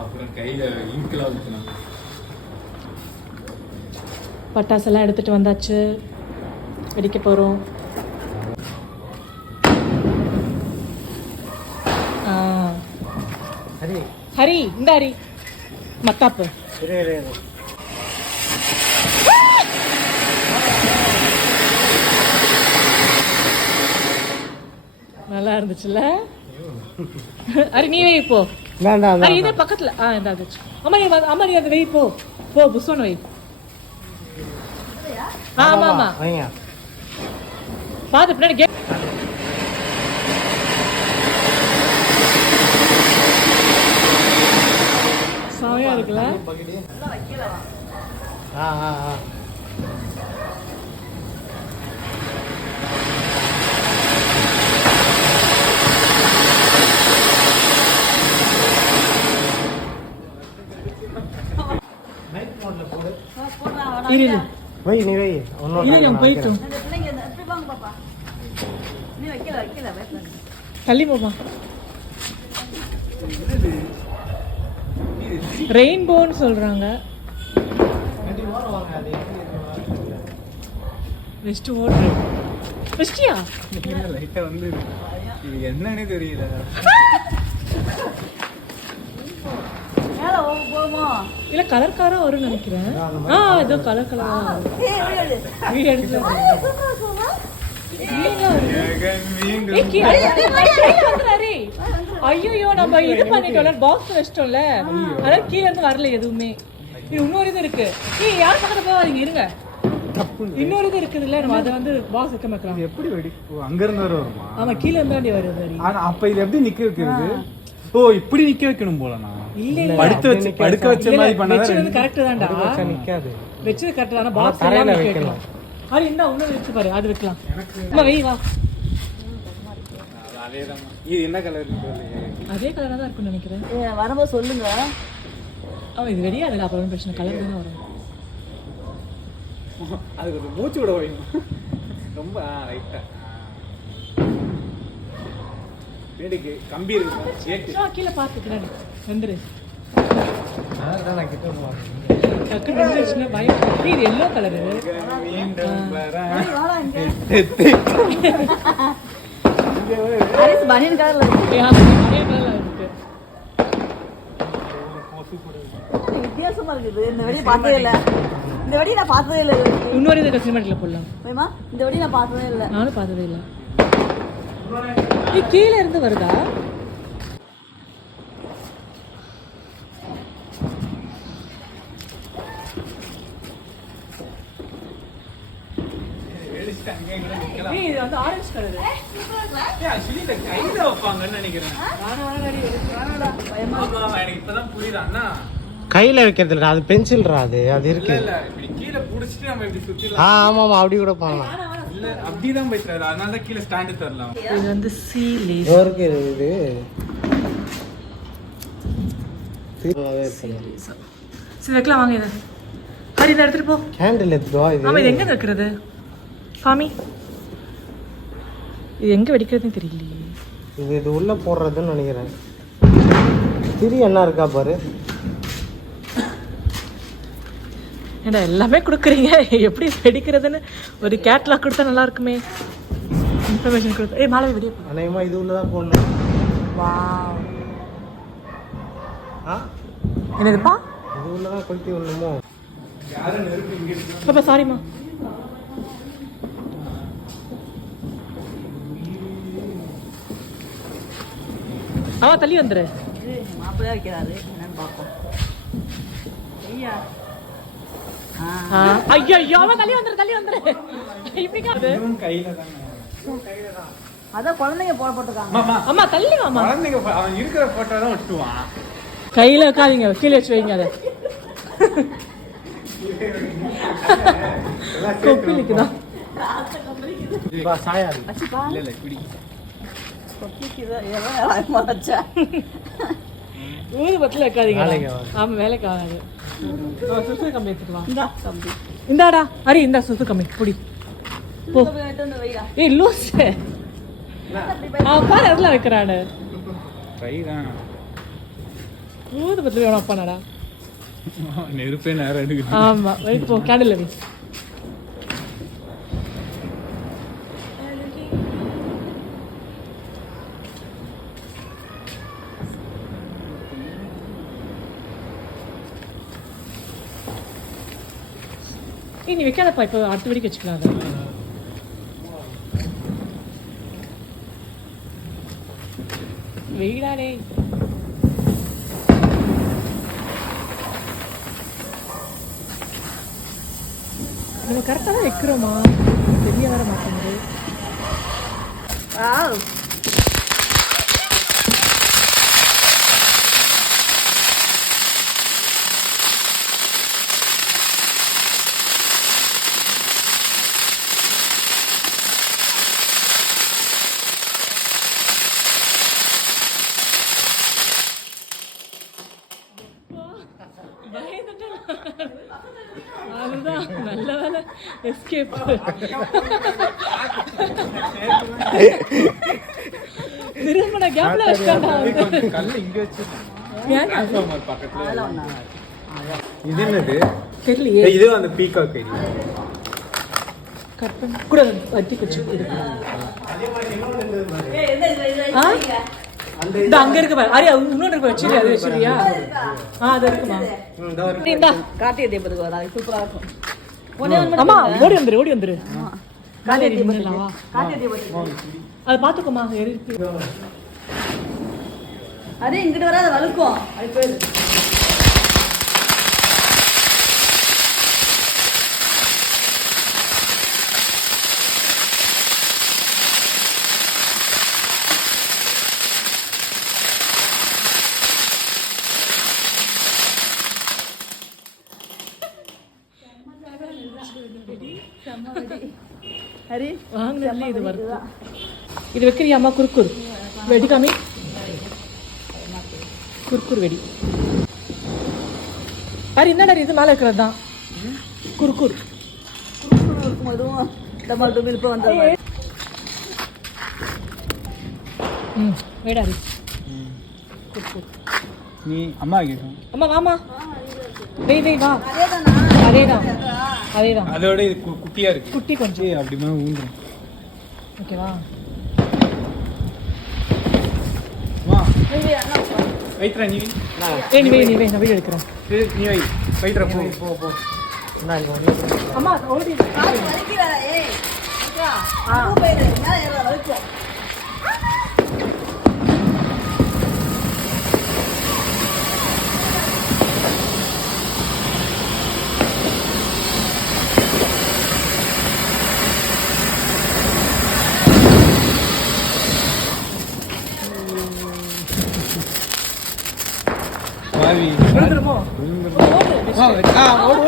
அப்புறம் கையில இங்கெல்லாம் ஊற்றினா பட்டாசெல்லாம் எடுத்துட்டு வந்தாச்சு, வெடிக்க போறோம். ஹரி இந்த ஹரி மத்தாப்பு நல்லா இருந்துச்சுல்ல? ஹரி நீ வை போ. ஹரி இதே பக்கத்துல இந்த ஆச்சு. அம்மா நீ அந்த வை போ புஷ்வான வை. ஆமா ஆமா பாத்து பின்னாடி சாமியா இருக்குல்ல? தள்ளி போமா. ரெயின்போன்னு சொல்றாங்க. வெஸ்ட் ஓடுற வெஸ்டியா லைட்டா வந்து இது என்னன்னே தெரியல. இல்ல கலர் காரா வரும்னு நினைக்கிறேன். ஏதோ கலர் கலரா வீடியோ எடுத்து ஐயோ நம்ம இது பண்ணிட்டோம்ல, பாக்ஸ் வச்சிட்டோம்ல, அதனால கீழ இருந்து வரல எதுவுமே. இது இன்னொரு இது இருக்கு. யாரும் பக்கத்துல போவாதீங்க, இருங்க. இன்னொரு இது இருக்குதுல்ல, நம்ம அதை வந்து பாக்ஸ் வைக்க மாட்டோம். எப்படி வெடி அங்க இருந்து வருமா? ஆமா கீழ இருந்தாண்டி வருது. அப்ப இது எப்படி நிக்க வைக்கிறது? ஓ இப்படி நிக்க வைக்கணும் போலனா? இல்ல படுக்க வச்ச மாதிரி பண்ணா வெச்சது கரெக்ட் தான்டா. வச்சா நிக்காது. வெச்சது கரெக்ட் தான. பாக்ஸ் தரையில வைக்கலாம். அது இந்த இன்னொரு வெச்சு பாரு, அது வைக்கலாம். அம்மா வெய் வா. அதேதான். இது என்ன கலர் இருக்கு? அதே கலரா தான் இருக்கும்னு நினைக்கிறேன். வரும்போது சொல்லுங்க. இது ரெடியா இல்ல, அப்புறம் பிரச்சனை கலர் தான வரும். அது கொஞ்சம் மூச்சு விட வையும். ரொம்ப ரைட்டா. வேடிக்கை கம்பி இருக்கு. கீழே பாத்துக்கிறேன். வந்துரு. அதான் நான் கிட்ட போறேன். டக்கு வந்துருச்சுனா பயம். இது எல்லோ கலர். மீண்டும் வரேன். அரிசி பனியன் கலர்ல இருக்கு. பனியன் கலர்ல இருக்கு. வித்தியாசமா இருக்குது. இந்த வெடி பார்த்ததே இல்ல. இந்த வெடி நான் பார்த்ததே இல்ல. இன்னொரு இது சினிமாட்டிக்ல போடலாம். வேமா இந்த வெடி நான் பார்த்ததே இல்ல. நானும் பார்த்ததே இல்ல. இது கீழ இருந்து வருதா? இது வந்து ஆரஞ்சு கலர். ஆக்சுவலி இந்த கையில வைப்பாங்கன்னு நினைக்கிறேன். எனக்கு இப்பதான் புரியுது அண்ணா. கையில வைக்கிறது இல்ல, அது பென்சில்ரா. அது இருக்கு. இல்ல இப்படி கீழே புடிச்சிட்டு நம்ம இப்படி சுத்திடலாம். ஆமா ஆமா அப்படி கூட பண்ணலாம். இல்ல அப்படிதான் பேசுறாரு, அதனால தான் கீழே ஸ்டாண்ட் தரலாம். இது வந்து சீலேஸ் ஓர்க்கு இது சரி வைக்கலாம் வாங்க. இது ஹரி இதை எடுத்துட்டு போ. கேண்டில் எடுத்துட்டு வா. ஆமா இது எங்க வைக்கிறது சாமி? இது எங்க வெடிக்கிறதுன்னு தெரியலையே. இது உள்ள போடுறதுன்னு நினைக்கிறேன். திரி என்ன இருக்கா பாரு. ஏண்டா எல்லாமே கொடுக்குறீங்க, எப்படி வெடிக்கிறதுன்னு ஒரு கேட்லாக் கொடுத்தா நல்லா இருக்குமே. இன்ஃபர்மேஷன் கொடுத்தா மாலை வெடிய அநேகமா இது உள்ளதான் போடணும். வாவ். என்னதுப்பா? இது உள்ளதான் கொளுத்தி விடணுமோ? யாரும் நெருப்பு இங்க இருக்கு. பாப்பா சாரிம்மா. அவ தள்ளி வந்துரு. மாப்பிள்ளையா வைக்கிறாரு என்னன்னு பாப்போம். ஐயா ஐயோ ஐயோ அவ தள்ளி வந்துரு. இப்படி காது கையில தான். அதான் குழந்தைங்க போட்டுருக்காங்க. அம்மா தள்ளி வாமா. குழந்தைங்க அவன் இருக்கிற போட்டோ தான் ஒட்டுவான். கையில வைக்காதீங்க, கீழே வச்சு வைங்க. அதை கொப்பிலிக்குதான் சாயாது. இல்ல இல்ல இப்படி தொட்டிக்கு எவ்வளோ மறைச்சா ஊது பத்துல வைக்காதீங்க வேலைக்கு ஆகாது. ஆமா வேலைக்கு ஆகாது சுசு கம்பி எடுத்துக்கலாம் இந்தா தம்பி இந்தாடா அரி இந்த சுசு கம்பி புடி போ எடுத்து வந்து வைடா ஏய் லூசு அவன் பாரு அதுல வைக்கிறானு கை தான் ஊது பத்துல வேணும் அப்பானடா நெருப்பே நேரம் எடுக்குது. ஆமா இப்போ கேண்டில் வை நீ வைக்காதப்பா இப்போ அடுத்த வெடிக்கு வச்சுக்கலாம் அதை வெயிடாடே நம்ம கரெக்டாக தான் வைக்கிறோமா தெரிய வர மாட்டேங்குது அதுதான் நல்ல வேலை எஸ்கேப் திரும்பின கேப்ல வச்சுட்டாண்டா வந்து கல்லு இங்க வச்சு ஏன் transformer பக்கத்துல இது என்னது? தெரியலையே ஏய், இது அந்த பீகாக் கறி. கட் பண்ணி கூட வட்டி வச்சு இருக்கு ஆ இந்த அங்க இருக்கு பாரு அரி இன்னொன்று இருக்கு வச்சிரு அது வச்சிருக்கியா அது இருக்குமா இந்தா கார்த்திகை தீபத்துக்கு வராது சூப்பரா இருக்கும் ஒண்ணே ஒண்ணு அம்மா ஓடி வந்துரு கார்த்திகை தீபத்துக்கு வா கார்த்திகை தீபத்துக்கு அது பாத்துக்கோமா இருக்கு அதே இங்கிட்டு வராது வழுக்கும் அது போயிடு ஹரி வாங்கினதுல இது வருது இது வைக்கிறியாம்மா குறுக்குர் வெடி காமி குறுக்குர் வெடி பாரு என்னடா இது மேலே இருக்கிறது தான் குறுக்குர் இருக்கும் அதுவும் டமால் டுமில் இப்போ வந்து ம் வேடாரி குறுக்குர் நீ அம்மா கேட்கும். அம்மா வாமா வெய் வா அதேதானா அதேதான் அதோட இது குட்டியா இருக்கு. குட்டி கொஞ்சம் ஏய், அப்படிமா ஊந்துரும். ஓகேவா வா, நீங்க அண்ணா வைத்ரா நீ. ஏய் நீ வை நான் வீடியோ எடுக்கிறேன் சரி, நீ வை. வைத்ரா போ. நான் இங்கே ஒன்று அம்மா ஓடி காசு வலிக்கிறாரா ஏய் அக்கா அது போயிடு மேல ஏற வலிக்கும் வாவி. விழுந்துருமோ விழுந்துரும். ஓடு வா, ஓடு.